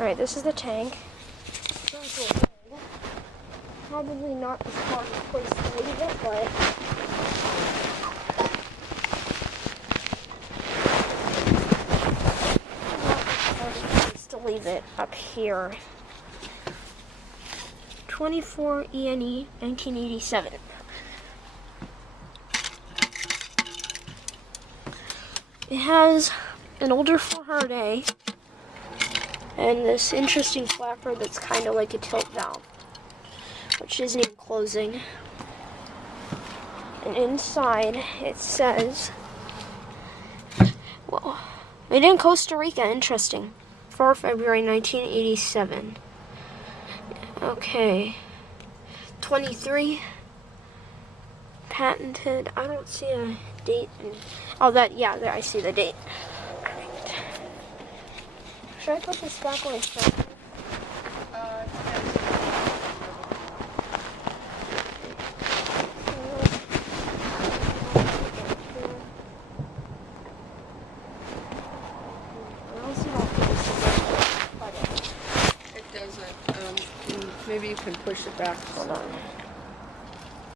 Alright, this is the tank. Probably not the smartest place to leave it, but to leave it up here. 24 ENE 1987. It has an older Faraday and this interesting flapper that's kind of like a tilt valve, which isn't even closing. And inside it says, well, made in Costa Rica, interesting. 4 February 1987. Okay. 23. Patented. I don't see a date. Oh, yeah, there, I see the date. Right. Should I put this back on my phone? Maybe you can push it back. Hold on.